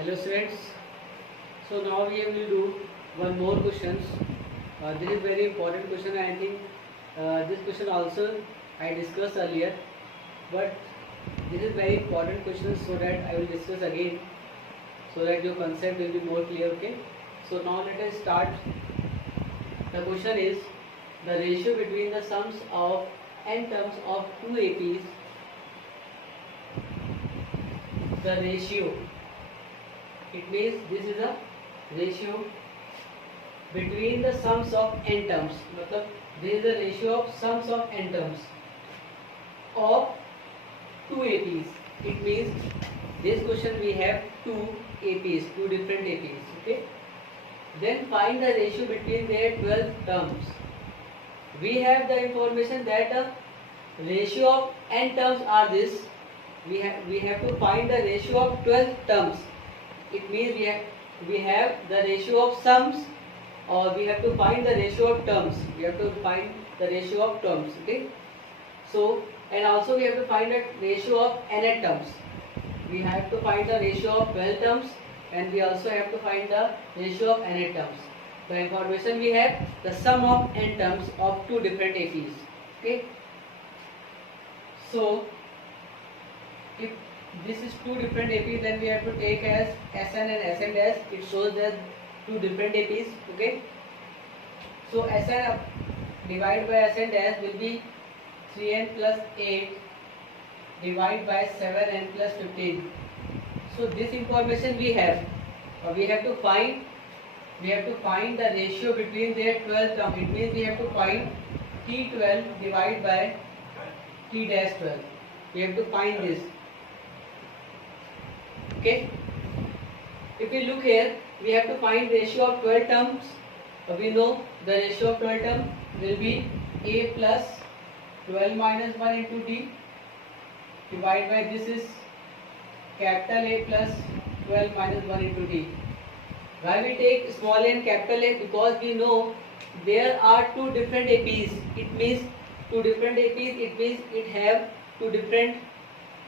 Hello students. So now we will do one more questions. This is very important question. I think this question also I discussed earlier, but this is very important question, so that I will discuss again, so that your concept will be more clear. Okay. So now let us start. The question is the ratio between the sums of n terms of two APs. The ratio. It means this is a ratio between the sums of n terms. मतलब this is the ratio of sums of n terms of two APs. It means this question we have two APs, two different APs. Okay. Then find the ratio between their 12 terms. We have the information that the ratio of n terms are this. We have to find the ratio of 12 terms. It means we have the ratio of sums, or we have to find the ratio of terms. We have to find the ratio of terms. Okay. So, and also we have to find the ratio of nth terms. We have to find the ratio of 12 terms, and we also have to find the ratio of nth terms. The information we have the sum of n terms of two different APs. Okay. So, if this is two different APs, then we have to take as Sn and Sn dash. It shows that two different APs. Okay. So Sn divided by Sn dash will be 3n plus 8 divided by 7n plus 15. So this information we have. We have to find the ratio between their 12 terms. It means we have to find T12 divided by T dash 12. We have to find this. Okay. If we look here, we have to find ratio of 12 terms. We know the ratio of 12 terms will be a plus 12 minus 1 into d divided by this is capital A plus 12 minus 1 into d. Why we take small a and capital A? Because we know there are two different APs. It means two different APs. It means it have two different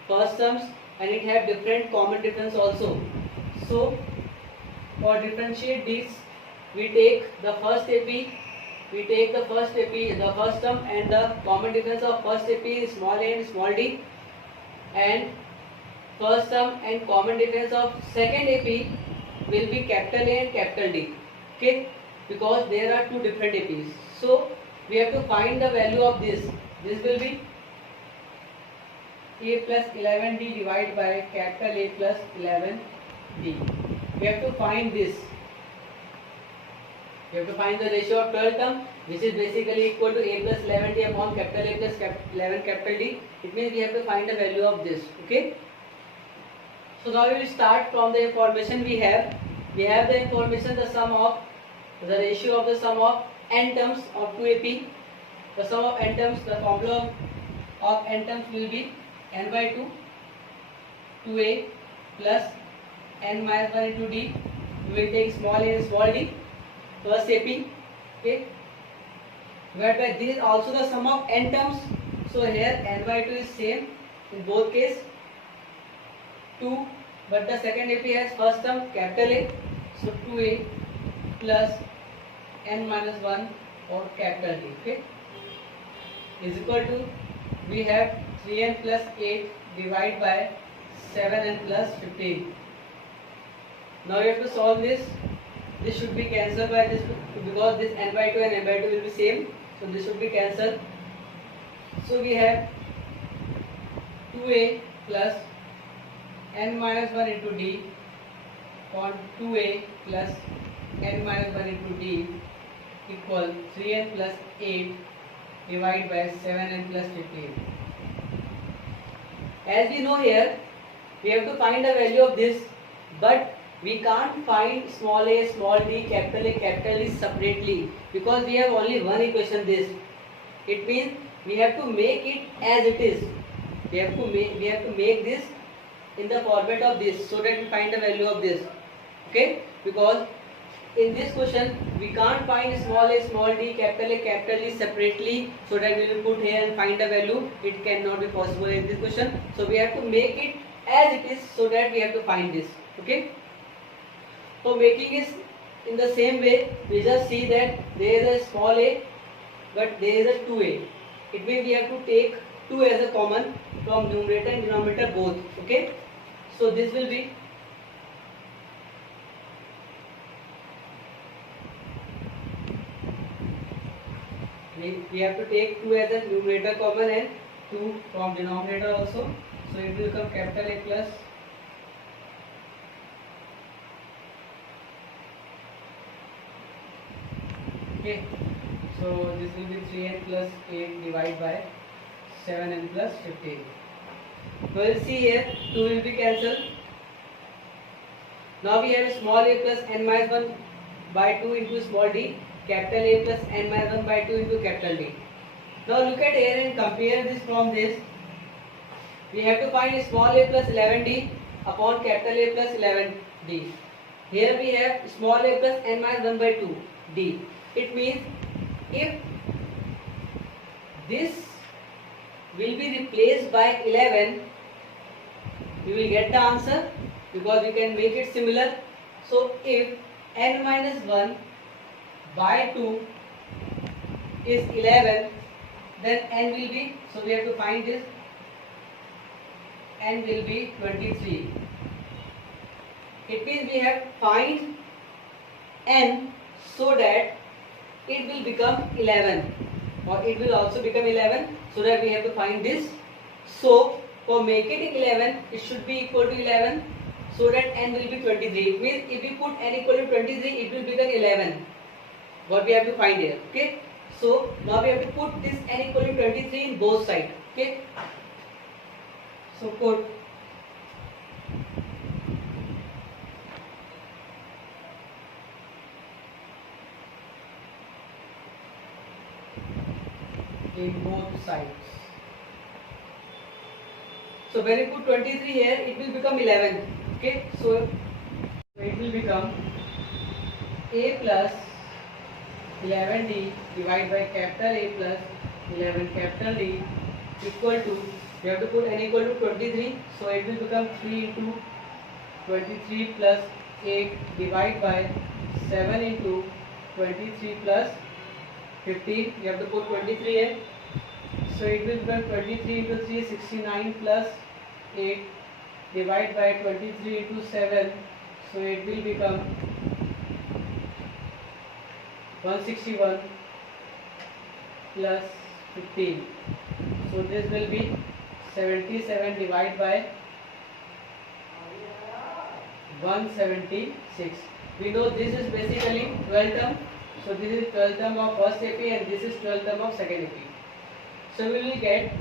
first sums, and it have different common difference also. So for differentiate this, we take the first AP, the first term, and the common difference of first AP is small a and small d, and first term and common difference of second AP will be capital A and capital D. Okay, because there are two different APs. So we have to find the value of this. This will be a plus 11d divided by capital A plus 11d. We have to find this. We have to find the ratio of 12 term, which is basically equal to a plus 11d upon capital A plus 11 capital D. It means we have to find the value of this. Okay. So now we will start from the information we have. We have the information, the sum of the ratio of the sum of n terms of 2 AP. The sum of n terms, the formula of n terms will be n by 2, 2a plus n minus 1 into d. We will take small a and small d, first AP. Okay. Whereby this is also the sum of n terms. So here n by 2 is same in both case 2, but the second AP has first term capital A. So 2a plus n minus 1 or capital D. Okay. Is equal to, we have 3n plus 8 divided by 7n plus 15. Now you have to solve this. This should be cancelled by this, because this n by 2 and n by 2 will be same. So this should be cancelled. So we have 2a plus n minus 1 into d upon 2a plus n minus 1 into d equal 3n plus 8 divided by 7n plus 15. As we know here, we have to find the value of this, but we can't find small a, small d, capital A, capital D separately, because we have only one equation this. It means we have to make it as it is. We have to make this in the format of this, so that we find the value of this. Okay, because in this question we can't find small a, small d, capital A, capital D separately, so that we will put here and find the value. It cannot be possible in this question. So we have to make it as it is, so that we have to find this. Okay. For making it in the same way, we just see that there is a small a, but there is a 2a. It means we have to take 2 as a common from numerator and denominator both. Okay, so this will be we have to take 2 as a numerator common and 2 from denominator also. So it will become capital A plus okay. So this will be 3n plus 8 divided by 7n plus 15. Now we'll see here 2 will be cancelled. Now we have small a plus n minus 1 by 2 into small d, capital A plus n minus 1 by 2 into capital D. Now look at here and compare this from this. We have to find small a plus 11d upon capital A plus 11d. Here we have small a plus n minus 1 by 2 d. It means if this will be replaced by 11, we will get the answer because we can make it similar. So if n minus 1 by 2 is 11, then n will be, so we have to find this, n will be 23. It means we have find n so that it will become 11 or it will also become 11, so that we have to find this. So for making it 11, it should be equal to 11 so that n will be 23. It means if we put n equal to 23, it will become 11. What we have to find here. Okay, so now we have to put this n equal to 23 in both sides. Okay, so put in both sides. So when you put 23 here, it will become 11. Okay, so it will become a plus 11d divided by capital A plus 11 capital D equal to, we have to put n equal to 23, so it will become 3 into 23 plus 8 divided by 7 into 23 plus 15. We have to put 23 here, so it will become 23 into 3 69 plus 8 divided by 23 into 7, so it will become 161 plus 15. So this will be 77 divided by 176. We know this is basically 12 term. So this is 12 term of first AP and this is 12 term of second AP. So we will get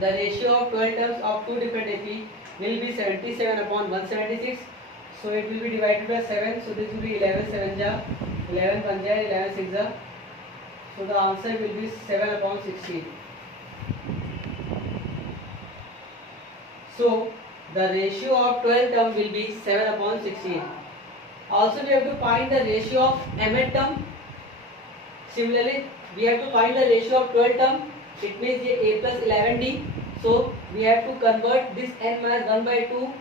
the ratio of 12 terms of two different AP will be 77 upon 176. So it will be divided by 7. So this will be 11 7 ja, 11 1 ja, 11 6 ja. So the answer will be 7 upon 16. So the ratio of 12 term will be 7 upon 16. Also we have to find the ratio of mth term. Similarly, we have to find the ratio of 12 term. It means a plus 11d. So we have to convert this n minus 1 by 2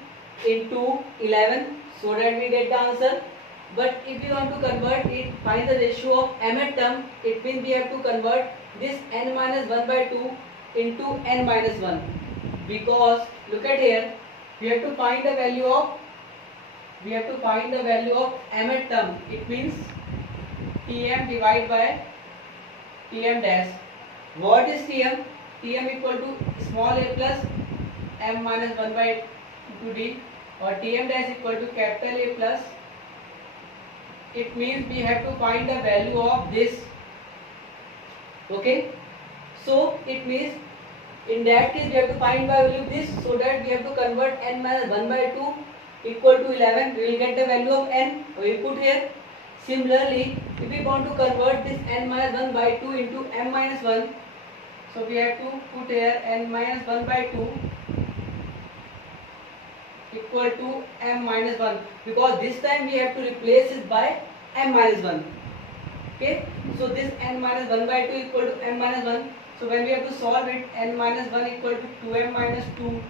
into 11 so that we get the answer. But if you want to convert it, find the ratio of mth term, it means we have to convert this n minus 1 by 2 into n minus 1. Because look at here, we have to find the value of mth term. It means Tm divided by Tm dash. What is Tm? Tm equal to small a plus m minus 1 by 2d, or Tm dash equal to capital A plus. It means we have to find the value of this. Okay, so it means in that case we have to find the value of this, so that we have to convert n minus 1 by 2 equal to 11. We will get the value of n. We put here. Similarly, if we want to convert this n minus 1 by 2 into m minus 1, so we have to put here n minus 1 by 2 equal to m minus 1, because this time we have to replace it by m minus 1. Okay, so this n minus 1 by 2 equal to m minus 1. So when we have to solve it, n minus 1 equal to 2m minus 2.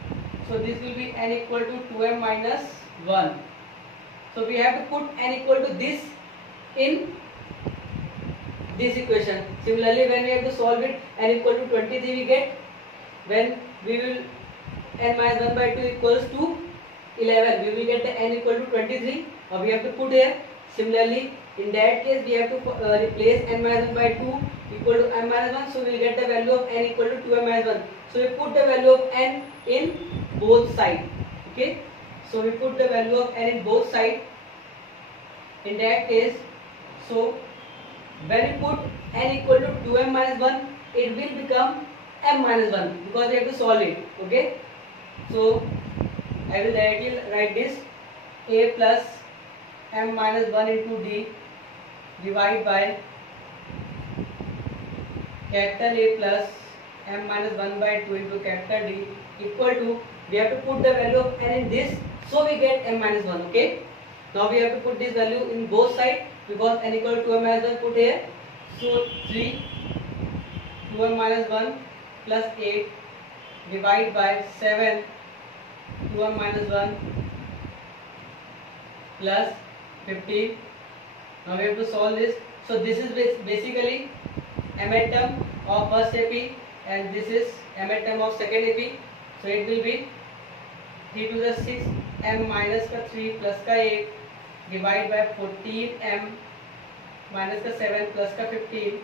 So this will be n equal to 2m minus 1. So we have to put n equal to this in this equation. Similarly, when we have to solve it, n equal to 23 we get. When we will n minus 1 by 2 equals to 11, we will get the n equal to 23. Or we have to put here. Similarly, in that case we have to replace n minus 1 by 2 equal to m minus 1. So we will get the value of n equal to 2m minus 1. So we put the value of n in both sides. Okay. So we put the value of n in both sides. In that case, so when we put n equal to 2m minus 1, it will become m minus 1 because we have to solve it. Okay. So I will directly write this: a plus m minus 1 into d divided by capital A plus m minus 1 by 2 into capital D equal to, we have to put the value of n in this, so we get m minus 1. Okay. Now we have to put this value in both sides because n equal to 2m minus 1 put here. So 3 2m minus 1 plus 8 divided by 7 2m minus 1 plus 15. Now we have to solve this. So this is basically mth term of first AP and this is mth term of second AP. So it will be 3 to the 6 m minus का 3 plus का 8 divided by 14 m minus का 7 plus का 15.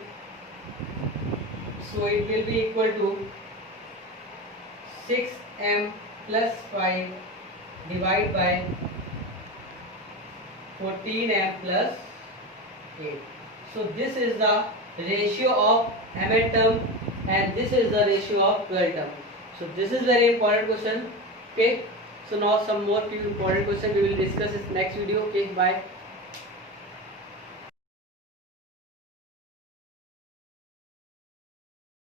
So it will be equal to 6m plus 5 divided by 14m plus 8. So this is the ratio of mth term and this is the ratio of 12th term. So this is very important question. Okay. So now some more few important questions we will discuss in next video. Okay. Bye.